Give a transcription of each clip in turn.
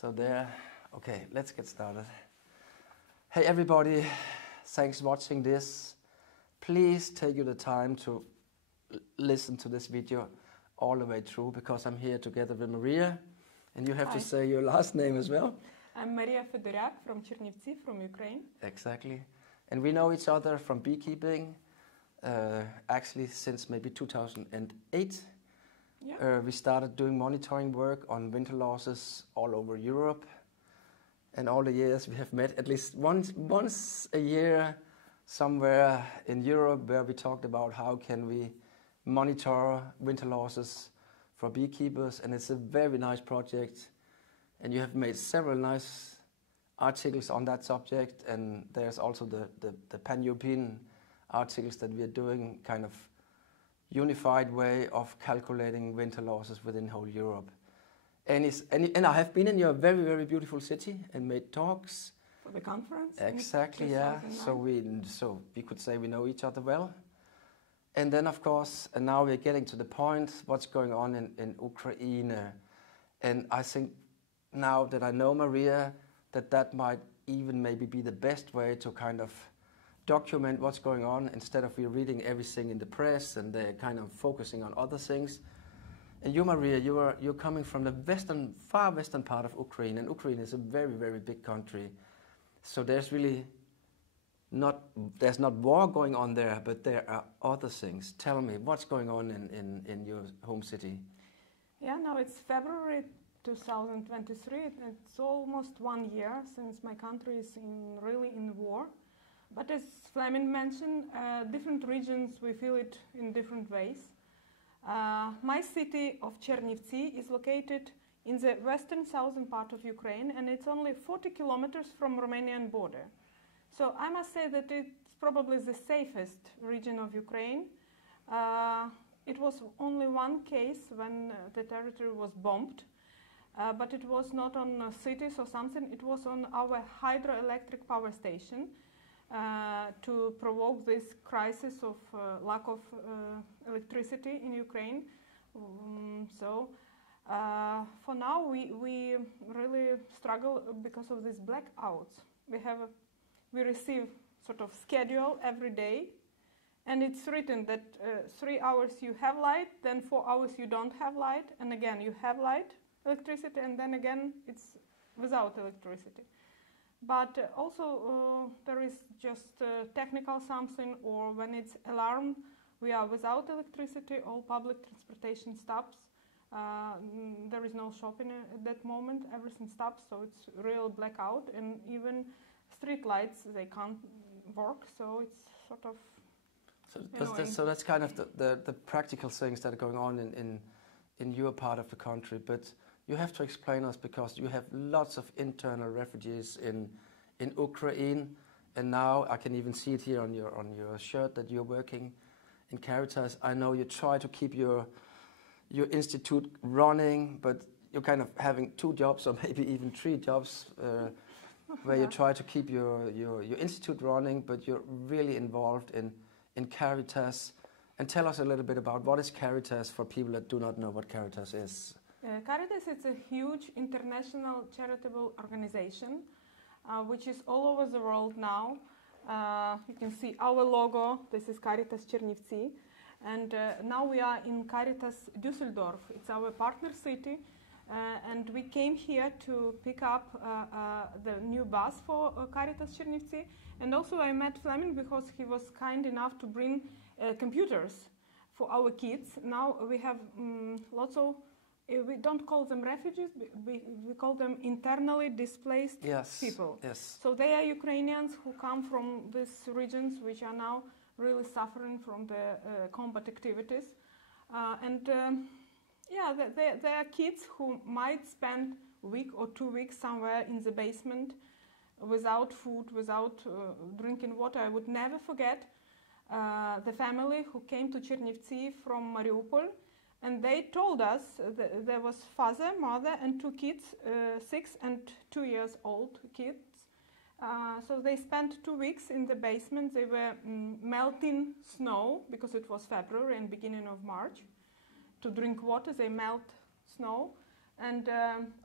So there, okay, let's get started. Hey everybody, thanks for watching this. Please take you the time to listen to this video all the way through because I'm here together with Maria and you have to say your last name as well. I'm Maria Fedoryak from Chernivtsi, from Ukraine. Exactly. And we know each other from beekeeping, actually since maybe 2008. Yeah. We started doing monitoring work on winter losses all over Europe. And all the years we have met at least once a year somewhere in Europe where we talked about how can we monitor winter losses for beekeepers. And it's a very nice project. And you have made several nice articles on that subject. And there's also the pan-European articles that we are doing, kind of unified way of calculating winter losses within whole Europe. And I have been in your very, very beautiful city and made talks. For the conference? Exactly, yeah. So we could say we know each other well. And then, of course, and now we're getting to the point, what's going on in Ukraine. And I think now that I know Maria, that might even maybe be the best way to kind of document what's going on instead of we reading everything in the press and they're kind of focusing on other things. And you, Maria, you're coming from the far western part of Ukraine, and Ukraine is a very, very big country. So there's really there's not war going on there, but there are other things. Tell me, what's going on in your home city? Yeah, now it's February 2023. It's almost 1 year since my country is really in war. But as Fleming mentioned, different regions, we feel it in different ways. My city of Chernivtsi is located in the western southern part of Ukraine, and it's only 40 kilometers from Romanian border. So I must say that it's probably the safest region of Ukraine. It was only one case when the territory was bombed, but it was not on cities or something, it was on our hydroelectric power station. To provoke this crisis of lack of electricity in Ukraine. For now we really struggle because of these blackouts. We receive sort of schedule every day, and it's written that 3 hours you have light, then 4 hours you don't have light, and again you have light, electricity, and then again it's without electricity. But also there is just technical something, or when it's alarm, we are without electricity, all public transportation stops. There is no shopping at that moment, everything stops, so it's real blackout, and even street lights, they can't work, so it's sort of So that's kind of the practical things that are going on in your part of the country, but you have to explain us because you have lots of internal refugees in Ukraine, and now I can even see it here on your shirt that you're working in Caritas. I know you try to keep your institute running, but you're kind of having 2 jobs or maybe even 3 jobs where you try to keep your institute running, but you're really involved in Caritas. And tell us a little bit about what is Caritas for people that do not know what Caritas is. Caritas is a huge international charitable organization which is all over the world now. You can see our logo. This is Caritas Chernivtsi, and now we are in Caritas Düsseldorf. It's our partner city, and we came here to pick up the new bus for Caritas Chernivtsi. And also I met Fleming because he was kind enough to bring computers for our kids. Now we have lots of we don't call them refugees, we call them internally displaced people. Yes. So they are Ukrainians who come from these regions which are now really suffering from the combat activities. They are kids who might spend a week or 2 weeks somewhere in the basement without food, without drinking water. I would never forget the family who came to Chernivtsi from Mariupol. And they told us that there was father, mother, and 2 kids, 6 and 2 years old kids. So they spent 2 weeks in the basement. They were melting snow because it was February and beginning of March. To drink water, they melt snow. And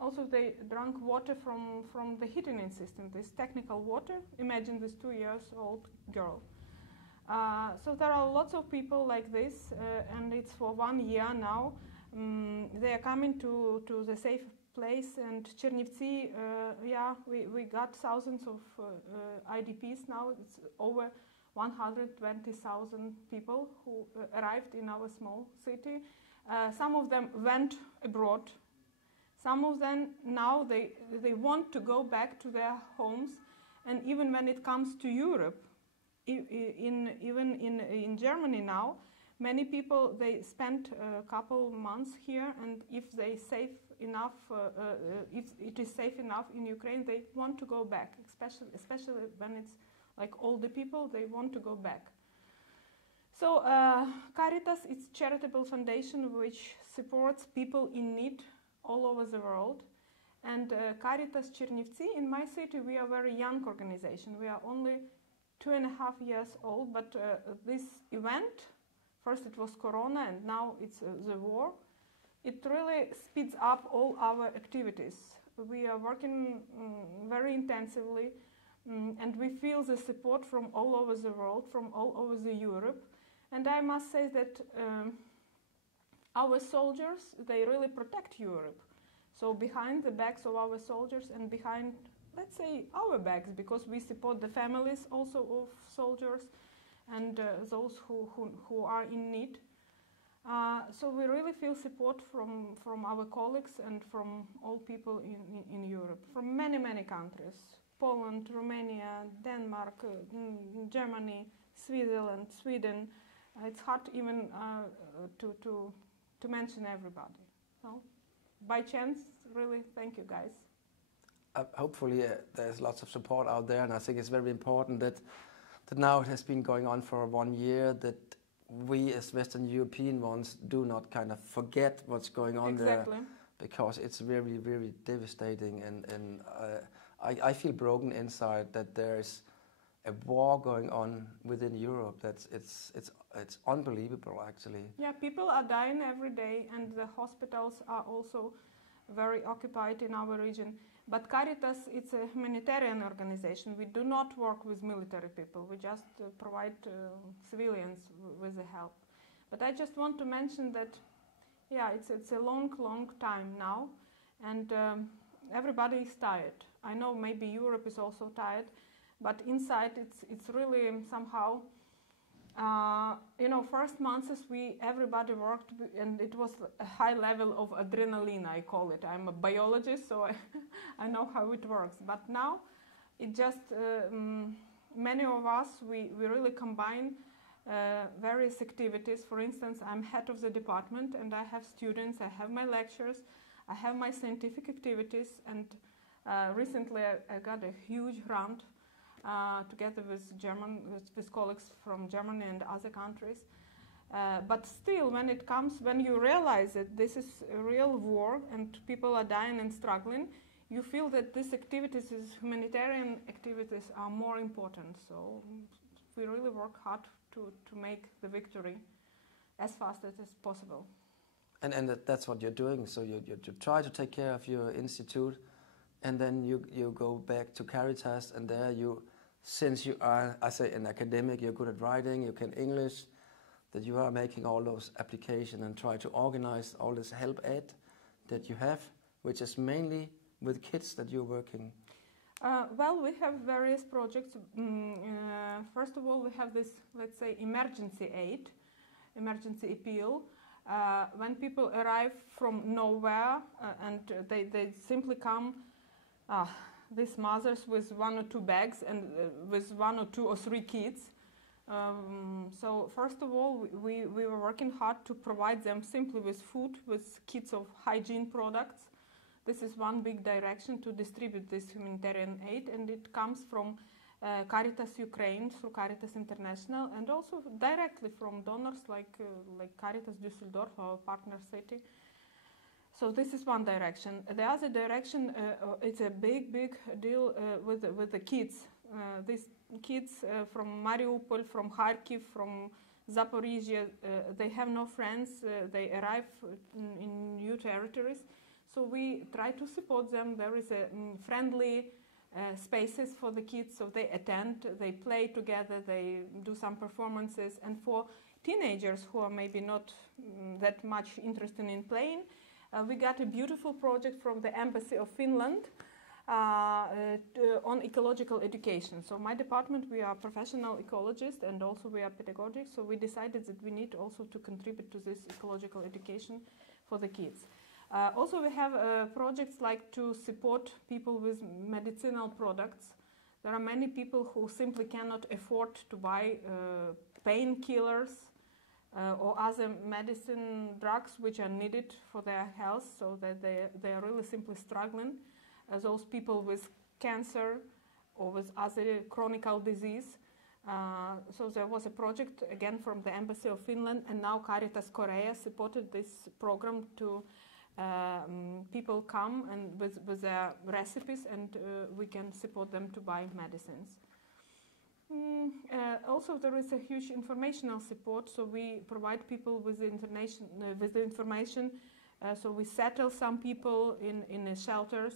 also they drank water from the heating system, this technical water. Imagine this 2-year-old girl. So there are lots of people like this, and it's for 1 year now. They are coming to the safe place, and Chernivtsi, we got thousands of IDPs now. It's over 120,000 people who arrived in our small city. Some of them went abroad. Some of them now they want to go back to their homes, and even when it comes to Europe, even in Germany now, many people they spend a couple months here, and if they safe enough, if it is safe enough in Ukraine, they want to go back. Especially when it's like older people, they want to go back. So Caritas is a charitable foundation which supports people in need all over the world. And Caritas Chernivtsi, in my city, we are a very young organization. We are only 2.5 years old, but this event, first it was Corona and now it's the war, it really speeds up all our activities. We are working very intensively, and we feel the support from all over the world, from all over the Europe. And I must say that our soldiers, they really protect Europe. So behind the backs of our soldiers and behind, let's say, our backs, because we support the families also of soldiers and those who are in need. So we really feel support from our colleagues and from all people in Europe, from many, many countries. Poland, Romania, Denmark, Germany, Switzerland, Sweden. It's hard even to mention everybody. So, by chance, really, thank you guys. Hopefully there's lots of support out there, and I think it's very important that now it has been going on for 1 year, that we as Western European ones do not kind of forget what's going on there, because it's very, very devastating, and I feel broken inside that there is a war going on within Europe. It's unbelievable, actually. Yeah, people are dying every day, and the hospitals are also very occupied in our region. But Caritas, it's a humanitarian organization. We do not work with military people. We just provide civilians with the help. But I just want to mention that, yeah, it's a long, long time now, and everybody is tired. I know maybe Europe is also tired, but inside it's really somehow, first months everybody worked, and it was a high level of adrenaline, I call it. I'm a biologist, so I know how it works. But now it just, many of us, we really combine various activities. For instance, I'm head of the department, and I have students, I have my lectures, I have my scientific activities, and recently I got a huge grant together with colleagues from Germany and other countries. But still, when you realize that this is a real war and people are dying and struggling, you feel that these activities, these humanitarian activities, are more important. So we really work hard to make the victory as fast as possible. And that's what you're doing. So you try to take care of your institute, and then you go back to Caritas, and there since you are, I say, an academic, you're good at writing, you can English, that you are making all those applications and try to organize all this help aid that you have, which is mainly with kids that you're working. Well, we have various projects. First of all, we have this, let's say, emergency aid, emergency appeal. When people arrive from nowhere and they simply come, these mothers with 1 or 2 bags and with 1 or 2 or 3 kids. So first of all, we were working hard to provide them simply with food, with kits of hygiene products. This is one big direction to distribute this humanitarian aid, and it comes from Caritas Ukraine through Caritas International, and also directly from donors like Caritas Düsseldorf, our partner city. So this is one direction. The other direction, it's a big deal with the kids. These kids from Mariupol, from Kharkiv, from Zaporizhia, they have no friends. They arrive in new territories. So we try to support them. There is a friendly spaces for the kids, so they attend, they play together, they do some performances. And for teenagers who are maybe not that much interested in playing, we got a beautiful project from the Embassy of Finland on ecological education. So my department, we are professional ecologists and also we are pedagogic, so we decided that we need also to contribute to this ecological education for the kids. Also we have projects like to support people with medicinal products. There are many people who simply cannot afford to buy painkillers or other medicine drugs which are needed for their health, so that they are really simply struggling. Those people with cancer or with other chronic disease. So there was a project again from the Embassy of Finland, and now Caritas Korea supported this program to people come and with their recipes, and we can support them to buy medicines. Also, there is a huge informational support, so we provide people with the information. So we settle some people in shelters.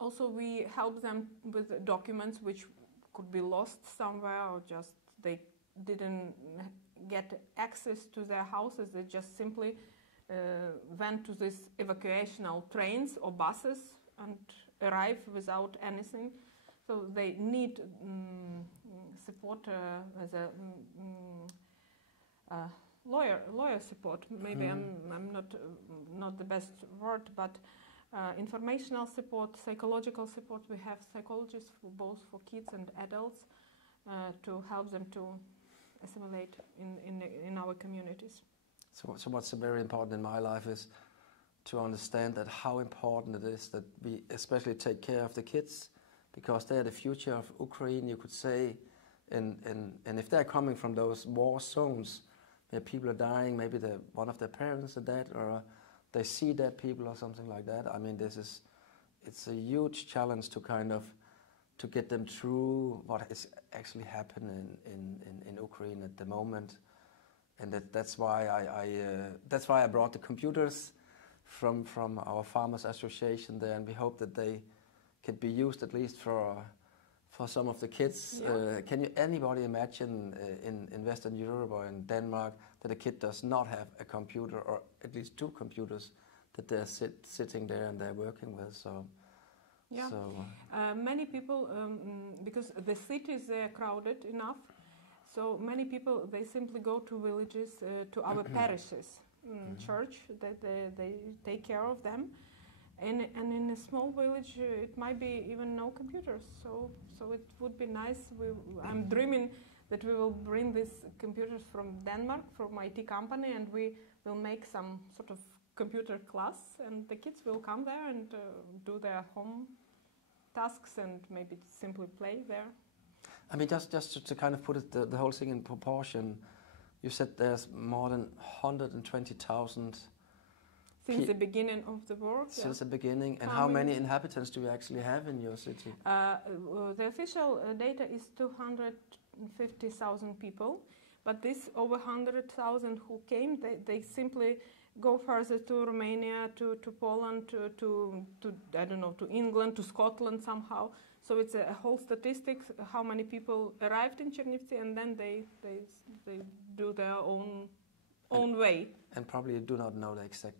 Also, we help them with documents which could be lost somewhere, or just they didn't get access to their houses. They just simply went to these evacuational trains or buses and arrive without anything. So they need support as a lawyer support. Maybe I'm not the best word, but informational support, psychological support. We have psychologists for both for kids and adults to help them to assimilate in our communities. So what's very important in my life is to understand that how important it is that we especially take care of the kids, because they're the future of Ukraine, you could say, and if they're coming from those war zones where people are dying, maybe one of their parents are dead, or they see dead people or something like that. I mean, it's a huge challenge to kind of to get them through what is actually happening in Ukraine at the moment. And that's why I brought the computers from our Farmers Association there, and we hope that they can be used at least for some of the kids. Yeah. Can anybody imagine in Western Europe or in Denmark that a kid does not have a computer, or at least two computers that they're sitting there and they're working with? So. Yeah, so, many people, because the cities are crowded enough, so many people, they simply go to villages, to our parishes, church, that they take care of them. And in a small village, it might be even no computers. So it would be nice. I'm dreaming that we will bring these computers from Denmark, from my IT company, and we will make some sort of computer class, and the kids will come there and do their home tasks and maybe simply play there. I mean, just to kind of put it, the whole thing in proportion, you said there's more than 120,000 since the beginning of the war. Since the beginning. And how many inhabitants do you actually have in your city? The official data is 250,000 people, but this over 100,000 who came, they simply go further to Romania, to Poland, to I don't know, to England, to Scotland somehow. So it's a whole statistics how many people arrived in Chernivtsi, and then they do their own way. And probably you do not know the exact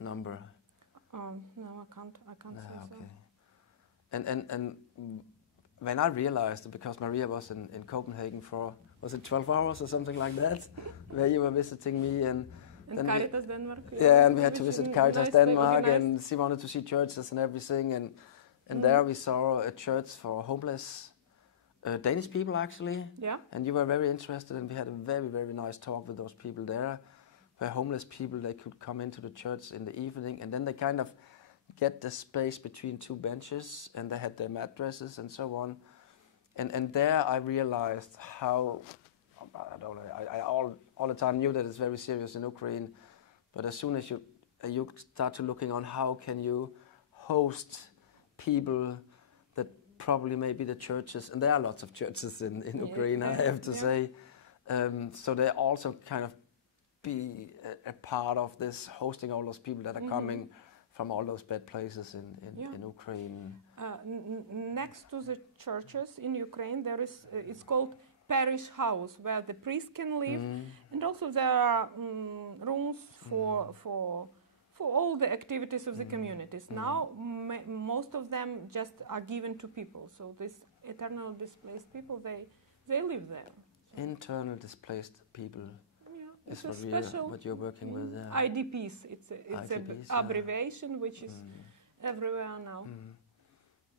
number. No, I can't No, say okay. so. And when I realized, because Maria was in Copenhagen for, was it 12 hours or something like that, where you were visiting me, and Caritas Denmark. Yeah, and we had to visit Caritas Denmark, and she wanted to see churches and everything, and there we saw a church for homeless Danish people, actually. Yeah. And you were very interested, and we had a very, very nice talk with those people there, where homeless people, they could come into the church in the evening, and then they kind of get the space between two benches, and they had their mattresses and so on. And there I realized how, I don't know, I all the time knew that it's very serious in Ukraine, but as soon as you start to looking on how can you host people that probably maybe the churches, and there are lots of churches in Ukraine, I have to say, so they also kind of be a part of this, hosting all those people that are coming from all those bad places in Ukraine. Next to the churches in Ukraine, there is it's called parish house, where the priest can live, and also there are rooms for all the activities of the communities. Now, most of them just are given to people. So these eternal displaced people, they live there. So Internal displaced people. It's Is a special what you're working with there. IDPs. It's IDPs, an abbreviation which is everywhere now.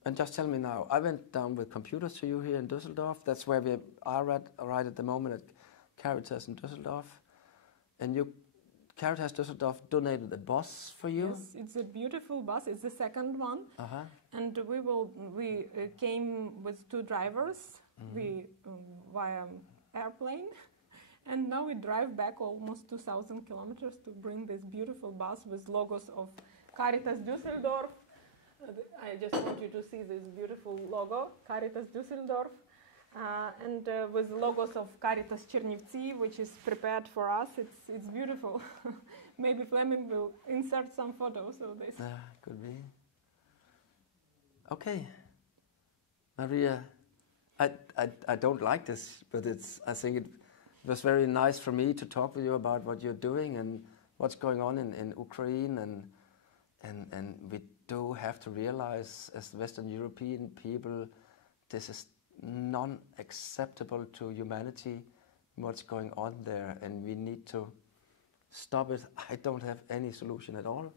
And just tell me now, I went down with computers to you here in Düsseldorf. That's where we are right at the moment at Caritas in Düsseldorf. And Caritas Düsseldorf donated a bus for you? Yes, it's a beautiful bus. It's the second one. And we came with 2 drivers via airplane. And now we drive back almost 2,000 kilometers to bring this beautiful bus with logos of Caritas Düsseldorf. I just want you to see this beautiful logo, Caritas Düsseldorf, and with logos of Caritas Chernivtsi, which is prepared for us. It's beautiful. Maybe Fleming will insert some photos of this. Could be. Okay, Maria, I don't like this, but I think it was very nice for me to talk with you about what you're doing and what's going on in Ukraine, and we do have to realize as Western European people, this is non-acceptable to humanity, what's going on there, and we need to stop it. I don't have any solution at all.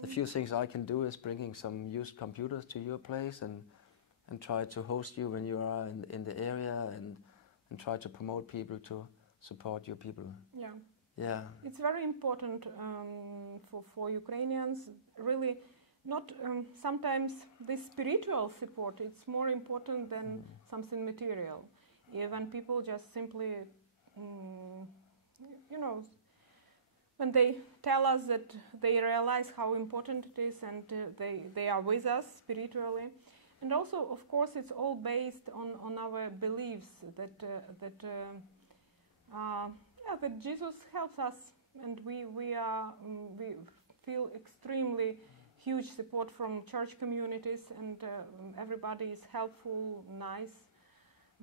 The few things I can do is bringing some used computers to your place and try to host you when you are in the area and try to promote people to support your people. Yeah. It's very important for Ukrainians, really. Not sometimes this spiritual support, it's more important than something material. When people just simply, when they tell us that they realize how important it is and they are with us spiritually. And also, of course, it's all based on our beliefs that Jesus helps us, and we feel extremely huge support from church communities, and everybody is helpful, nice,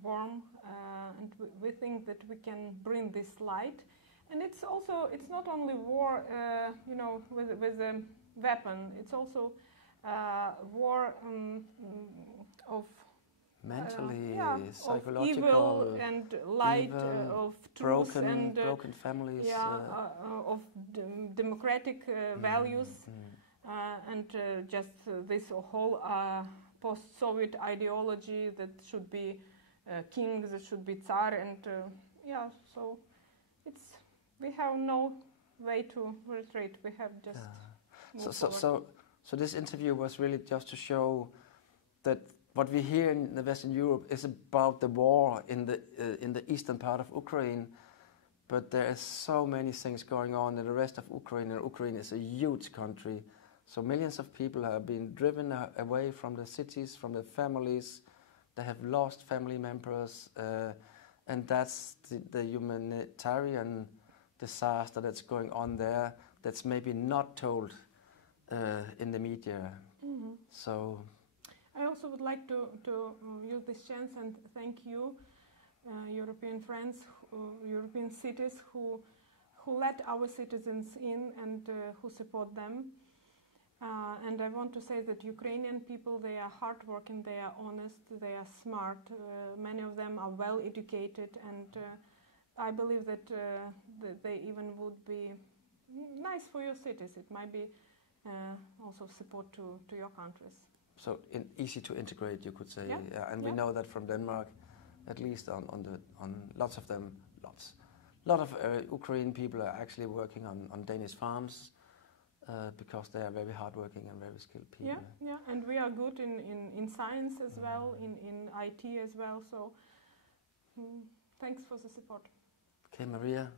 warm, and we think that we can bring this light. And it's not only war, with a weapon. It's also war of mentally, psychological, of evil and light, of truth and broken families, of democratic values. And just this whole post-Soviet ideology that should be king, that should be Tsar, and so we have no way to retreat. We have just So this interview was really just to show that what we hear in the Western Europe is about the war in the eastern part of Ukraine, but there is so many things going on in the rest of Ukraine, and Ukraine is a huge country. So millions of people have been driven away from the cities, from their families. They have lost family members, and that's the humanitarian disaster that's going on there. That's maybe not told in the media. So I also would like to use this chance and thank you, European friends, European cities who let our citizens in and who support them. And I want to say that Ukrainian people, they are hardworking, they are honest, they are smart. Many of them are well educated, and I believe that they even would be nice for your cities. It might be also support to your countries. So easy to integrate, you could say. Yeah. And we know that from Denmark, at least on lots of them, a lot of Ukrainian people are actually working on Danish farms. Because they are very hardworking and very skilled people. Yeah, and we are good in science as well, in IT as well. So, thanks for the support. Okay, Maria.